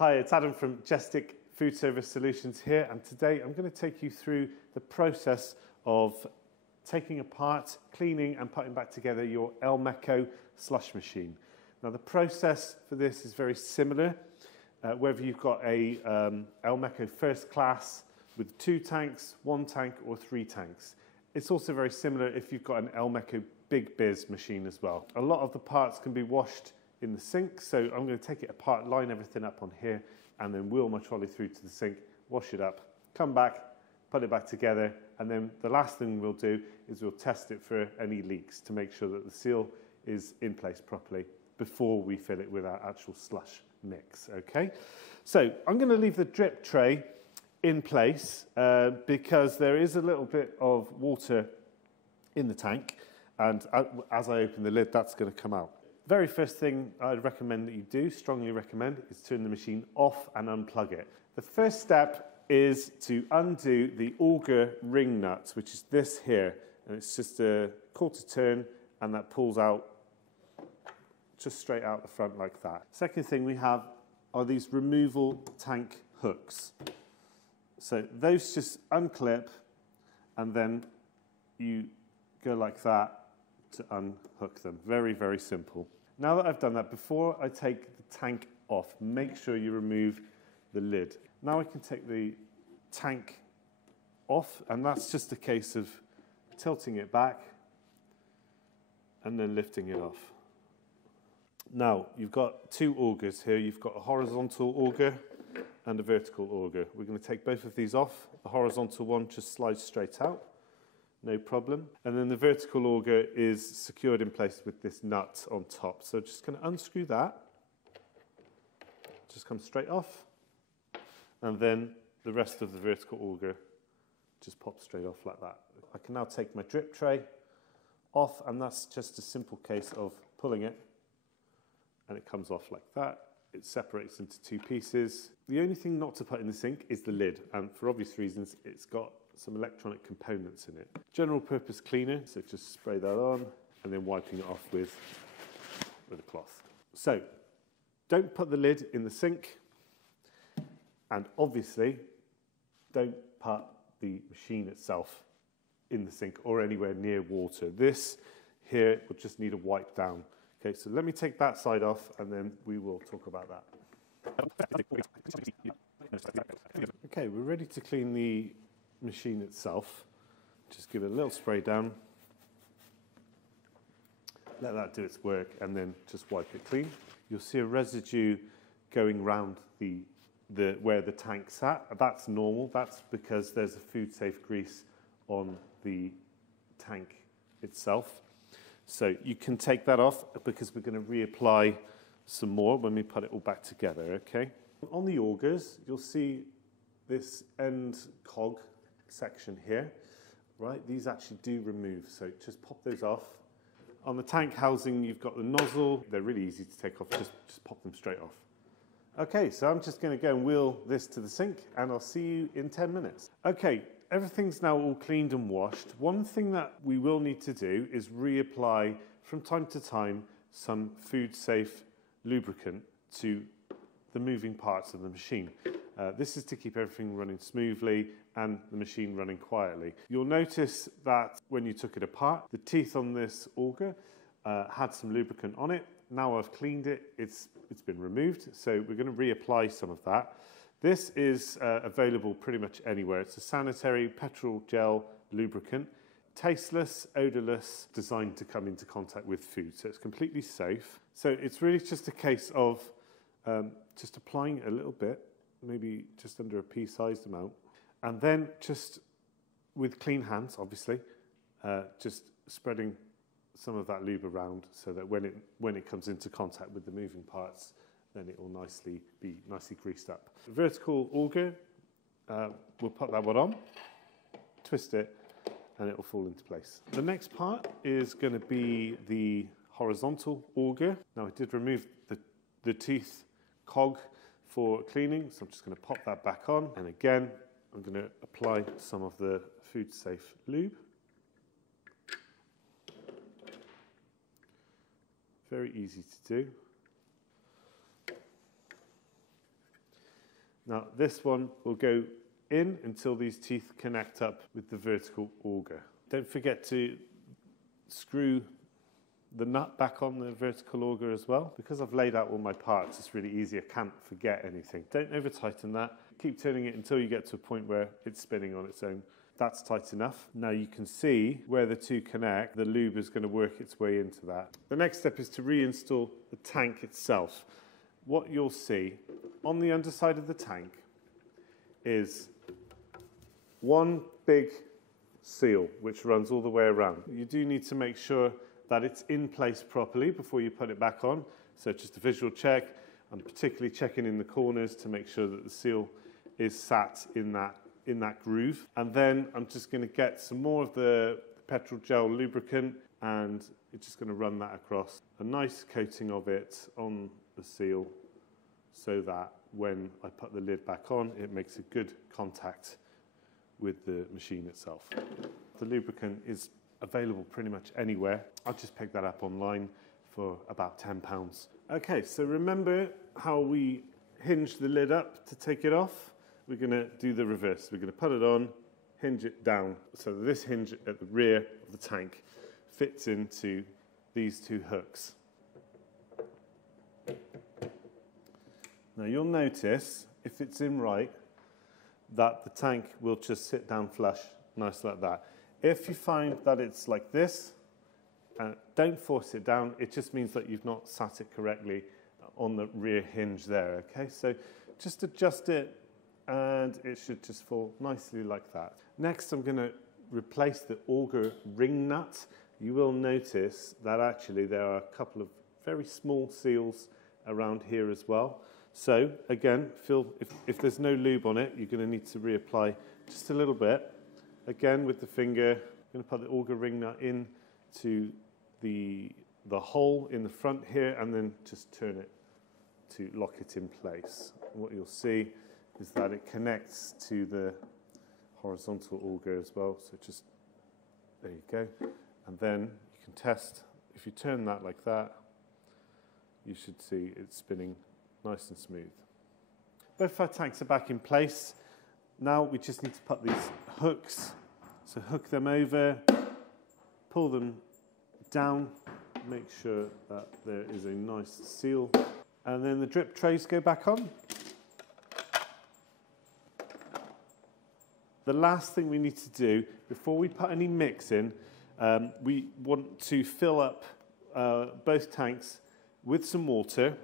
Hi, it's Adam from Jestic Foodservice Solutions here, and today I'm going to take you through the process of taking apart, cleaning and putting back together your Elmeco Slush machine. Now the process for this is very similar, whether you've got a Elmeco First Class with 2 tanks, 1 tank or 3 tanks. It's also very similar if you've got an Elmeco Big Biz machine as well. A lot of the parts can be washed in the sink, so I'm going to take it apart, line everything up on here, and then wheel my trolley through to the sink, wash it up, come back, put it back together, and then the last thing we'll do is we'll test it for any leaks to make sure that the seal is in place properly before we fill it with our actual slush mix, okay? So I'm going to leave the drip tray in place because there is a little bit of water in the tank, and as I open the lid, that's going to come out. Very first thing I'd recommend that you do, strongly recommend, is turn the machine off and unplug it. The first step is to undo the auger ring nuts, which is this here, and it's just a quarter turn, and that pulls out just straight out the front like that. Second thing we have are these removal tank hooks. So those just unclip, and then you go like that to unhook them. Very, very simple. Now that I've done that, before I take the tank off, make sure you remove the lid. Now I can take the tank off, and that's just a case of tilting it back and then lifting it off. Now, you've got 2 augers here. You've got a horizontal auger and a vertical auger. We're going to take both of these off. The horizontal one just slides straight out. No problem. And then the vertical auger is secured in place with this nut on top. So just going to unscrew that. Just comes straight off. And then the rest of the vertical auger just pops straight off like that. I can now take my drip tray off, and that's just a simple case of pulling it, and it comes off like that. It separates into 2 pieces. The only thing not to put in the sink is the lid, and for obvious reasons, it's got some electronic components in it. General purpose cleaner, so just spray that on and then wiping it off with a cloth. So don't put the lid in the sink, and obviously don't put the machine itself in the sink or anywhere near water. This here will just need a wipe down. Okay, so let me take that side off and then we will talk about that. Okay, we're ready to clean the machine itself. Just give it a little spray down, let that do its work, and then just wipe it clean. You'll see a residue going round where the tank sat. That's normal. That's because there's a food safe grease on the tank itself. So you can take that off because we're going to reapply some more when we put it all back together, okay? On the augers, you'll see this end cog section here, right? These actually do remove, so just pop those off. On the tank housing, you've got the nozzle. They're really easy to take off, just pop them straight off. Okay, so I'm just going to go and wheel this to the sink, and I'll see you in 10 minutes. Okay, everything's now all cleaned and washed. One thing that we will need to do is reapply from time to time some food-safe lubricant to the moving parts of the machine. This is to keep everything running smoothly and the machine running quietly. You'll notice that when you took it apart, the teeth on this auger had some lubricant on it. Now I've cleaned it, it's been removed, so we're going to reapply some of that. This is available pretty much anywhere. It's a sanitary petrol gel lubricant, tasteless, odorless, designed to come into contact with food, so it's completely safe. So it's really just a case of just applying a little bit, maybe just under a pea-sized amount, and then just with clean hands, obviously, just spreading some of that lube around so that when it comes into contact with the moving parts, then it will be nicely greased up. The vertical auger, we'll put that one on, twist it, and it will fall into place. The next part is going to be the horizontal auger. Now I did remove the teeth cog for cleaning, so I'm just going to pop that back on, and again I'm going to apply some of the food safe lube. Very easy to do. Now this one will go in until these teeth connect up with the vertical auger. Don't forget to screw the nut back on the vertical auger as well. Because I've laid out all my parts, it's really easy. I can't forget anything. Don't over tighten that. Keep turning it until you get to a point where it's spinning on its own. That's tight enough. Now you can see where the two connect. The lube is going to work its way into that. The next step is to reinstall the tank itself. What you'll see on the underside of the tank is one big seal which runs all the way around. You do need to make sure that it's in place properly before you put it back on. So just a visual check. I'm particularly checking in the corners to make sure that the seal is sat in that groove. And then I'm just going to get some more of the petrol gel lubricant and it's just going to run that across. A nice coating of it on the seal so that when I put the lid back on, it makes a good contact with the machine itself. The lubricant is available pretty much anywhere. I'll just pick that up online for about £10. Okay, so remember how we hinge the lid up to take it off? We're going to do the reverse. We're going to put it on, hinge it down, so that this hinge at the rear of the tank fits into these two hooks. Now you'll notice, if it's in right, that the tank will just sit down flush, nice like that. If you find that it's like this, don't force it down. It just means that you've not sat it correctly on the rear hinge there, okay? So just adjust it and it should just fall nicely like that. Next, I'm going to replace the auger ring nut. You will notice that actually there are a couple of very small seals around here as well. So again, if there's no lube on it, you're going to need to reapply just a little bit. Again, with the finger, I'm going to put the auger ring nut into the hole in the front here and then just turn it to lock it in place. And what you'll see is that it connects to the horizontal auger as well. So just, there you go. And then you can test, if you turn that like that, you should see it's spinning nice and smooth. Both our tanks are back in place. Now we just need to put these hooks, so hook them over, pull them down, make sure that there is a nice seal, and then the drip trays go back on. The last thing we need to do before we put any mix in, we want to fill up both tanks with some water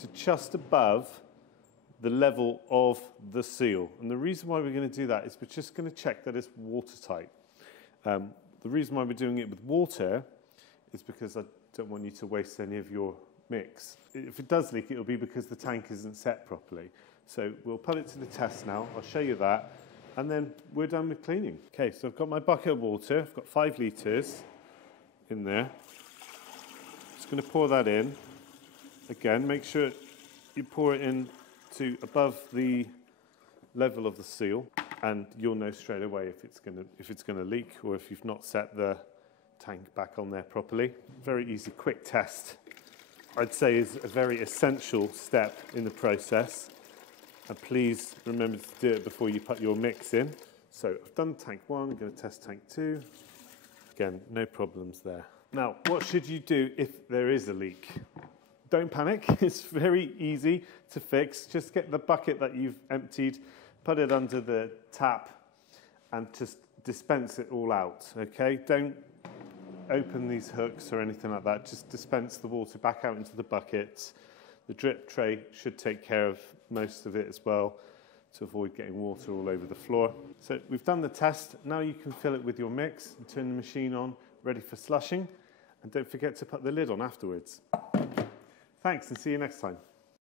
to just above the level of the seal. And the reason why we're going to do that is we're just going to check that it's watertight. The reason why we're doing it with water is because I don't want you to waste any of your mix. If it does leak, it'll be because the tank isn't set properly. So we'll put it to the test now. I'll show you that. And then we're done with cleaning. Okay, so I've got my bucket of water. I've got 5 litres in there. Just going to pour that in. Again, make sure you pour it in to above the level of the seal, and you'll know straight away if it's going to leak or if you've not set the tank back on there properly. Very easy, quick test. I'd say is a very essential step in the process. And please remember to do it before you put your mix in. So I've done tank 1, I'm going to test tank 2. Again, no problems there. Now, what should you do if there is a leak? Don't panic, it's very easy to fix. Just get the bucket that you've emptied, put it under the tap and just dispense it all out, okay? Don't open these hooks or anything like that. Just dispense the water back out into the bucket. The drip tray should take care of most of it as well to avoid getting water all over the floor. So we've done the test. Now you can fill it with your mix and turn the machine on, ready for slushing. And don't forget to put the lid on afterwards. Thanks and see you next time.